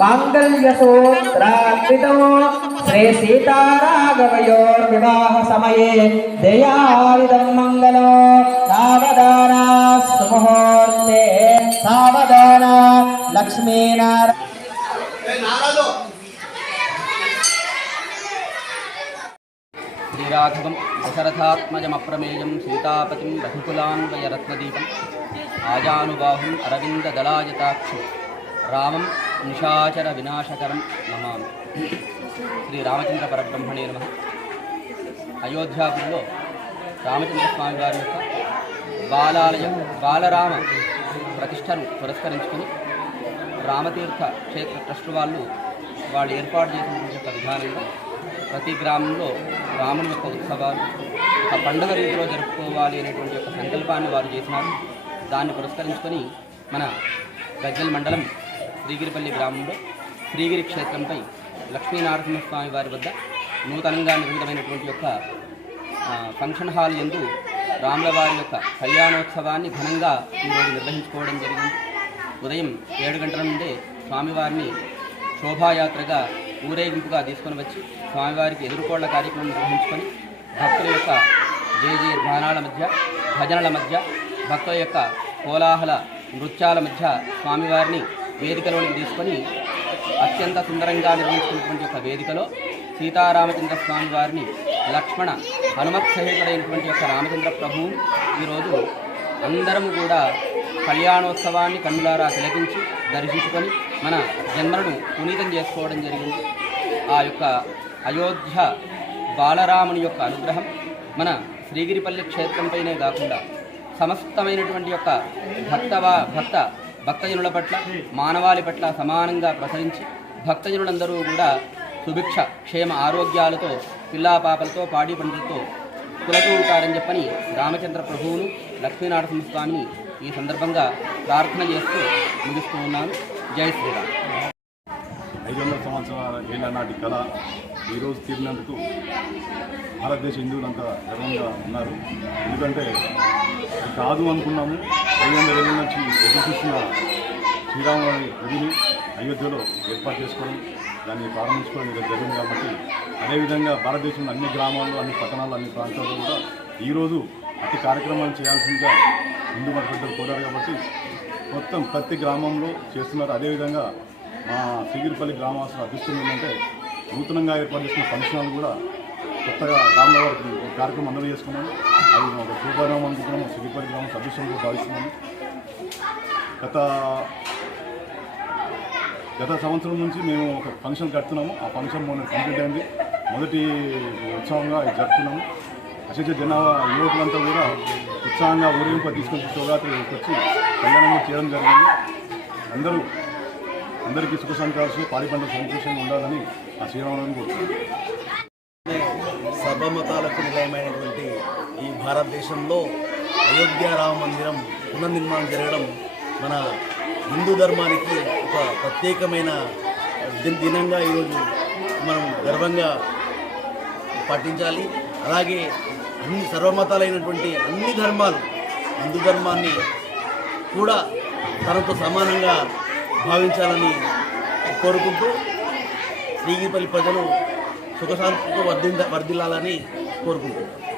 మాంగళ్య సూత్రాన్వితో శ్రీ సీతారాఘవయోర్ వివాహ సమయే దయావిదం మంగళం సావధాన సుముహూర్తే సావధాన లక్ష్మీనారాయణ శ్రీరాఘవం దశరథాత్మజమప్రమేయం సీతాపతిం రఘుకులాన్వయరత్నదీపం ఆజానుబాహుం అరవిందదళాయతాక్షం రామం నిషాచర వినాశకరం నమామి. శ్రీ రామచంద్ర పరబ్రహ్మణే నమ. అయోధ్యాపురంలో రామచంద్ర స్వామి వారి యొక్క బాలాలయ బాలరామ ప్రతిష్టను పురస్కరించుకుని రామతీర్థ క్షేత్ర ట్రస్ట్ వాళ్ళు వాళ్ళు ఏర్పాటు చేసినటువంటి యొక్క విధానంలో ప్రతి గ్రామంలో రాముని యొక్క ఉత్సవాలు ఒక పండుగ రీతిలో జరుపుకోవాలి అనేటువంటి యొక్క సంకల్పాన్ని వారు చేసినారు. దాన్ని పురస్కరించుకొని మన గజ్జల్ మండలం శ్రీగిరిపల్లి గ్రామంలో శ్రీగిరి క్షేత్రంపై లక్ష్మీనరసింహస్వామి వారి వద్ద నూతనంగా నిర్మితమైనటువంటి యొక్క ఫంక్షన్ హాల్ ఎందు రాముల వారి యొక్క కళ్యాణోత్సవాన్ని ఘనంగా ఈరోజు నిర్వహించుకోవడం జరిగింది. ఉదయం ఏడు గంటల నుండే స్వామివారిని శోభాయాత్రగా ఊరేగింపుగా తీసుకొని వచ్చి స్వామివారికి ఎదుర్కోళ్ళ కార్యక్రమం నిర్వహించుకొని భక్తుల యొక్క జయ జయ ధ్యానాల మధ్య భజనల మధ్య భక్తుల యొక్క కోలాహల నృత్యాల మధ్య స్వామివారిని వేదికలోనికి తీసుకొని అత్యంత సుందరంగా నిర్వహించుకున్నటువంటి యొక్క వేదికలో సీతారామచంద్ర స్వామి వారిని లక్ష్మణ హనుమత్ సహితుడైనటువంటి యొక్క రామచంద్ర ప్రభువు ఈరోజు అందరం కూడా కళ్యాణోత్సవాన్ని కన్నులారా తిలకించి దర్శించుకొని మన జన్మలను పునీతం చేసుకోవడం జరిగింది. ఆ యొక్క అయోధ్య బాలరాముని యొక్క అనుగ్రహం మన శ్రీగిరిపల్లి క్షేత్రంపైనే కాకుండా సమస్తమైనటువంటి యొక్క భక్తవా భక్త భక్తజనుల పట్ల మానవాళి పట్ల సమానంగా ప్రసరించి భక్తజనులందరూ కూడా సుభిక్ష క్షేమ ఆరోగ్యాలతో పిల్లాపాపలతో పాడి పండులతో కులతూ ఉంటారని చెప్పని రామచంద్ర ప్రభువును లక్ష్మీనరసింహస్వామిని ఈ సందర్భంగా ప్రార్థన చేస్తూ ముగిస్తూ ఉన్నాను. జై శ్రీరామ్. ఐదు వందల సంవత్సరాల ఏళ్ళ నాటి కళ ఈరోజు తీరినందుకు భారతదేశ హిందువులంతా గర్వంగా ఉన్నారు. ఎందుకంటే కాదు అనుకున్నాము. ఐదు వందల ఏళ్ళ నుంచి ఎదురు గుడిని అయోధ్యలో ఏర్పాటు చేసుకోవడం దాన్ని ప్రారంభించుకోవడం ఇక్కడ జరిగింది కాబట్టి అదేవిధంగా భారతదేశంలో అన్ని గ్రామాల్లో అన్ని పట్టణాల్లో అన్ని ప్రాంతాల్లో కూడా ఈరోజు అతి కార్యక్రమాలు చేయాల్సిందిగా హిందూ మత పెద్దలు కోరారు కాబట్టి మొత్తం ప్రతి గ్రామంలో చేస్తున్నారు. అదేవిధంగా మా సిగిరిపల్లి గ్రామవాసుల అదృష్టం ఏంటంటే నూతనంగా ఏర్పాటు చేసిన ఫంక్షన్ కూడా కొత్తగా గ్రామంలో వారికి కార్యక్రమం అందరూ చేసుకున్నాము అది ఒక శుభపరిణామం అనుకుంటున్నాము సిగిరిపల్లి గ్రామం అదృష్టంగా భావిస్తున్నాము గత గత సంవత్సరం నుంచి మేము ఒక ఫంక్షన్ కడుతున్నాము. ఆ ఫంక్షన్ మొన్న కంప్లీట్ అయింది. మొదటి ఉత్సవంగా జరుపుతున్నాము జరుపుకున్నాము. అశేష జనాభా యువకులంతా కూడా ఉత్సాహంగా ఉత్సాహంగా ఊరేగింపు తీసుకొని శివరాత్రి వచ్చి కళ్యాణం చేయడం జరిగింది. అందరూ అందరికీ సుఖ సంతోషాలు పాడి పంట సంతోషంగా ఉండాలని ఆ శ్రీరామని కోరుతున్నాను సర్వమతాలకు నిలయమైనటువంటి ఈ భారతదేశంలో అయోధ్య రామ మందిరం పునర్నిర్మాణం జరగడం మన హిందూ ధర్మానికి ఒక ప్రత్యేకమైన దినంగా ఈరోజు మనం గర్వంగా పాటించాలి. అలాగే అన్ని సర్వమతాలైనటువంటి అన్ని ధర్మాలు హిందూ ధర్మాన్ని కూడా తనతో సమానంగా భావించాలని కోరుకుంటూ శ్రీగిరిపల్లి ప్రజలు సుఖశాంతితో వర్ధి వర్ధిల్లాలని కోరుకుంటున్నాను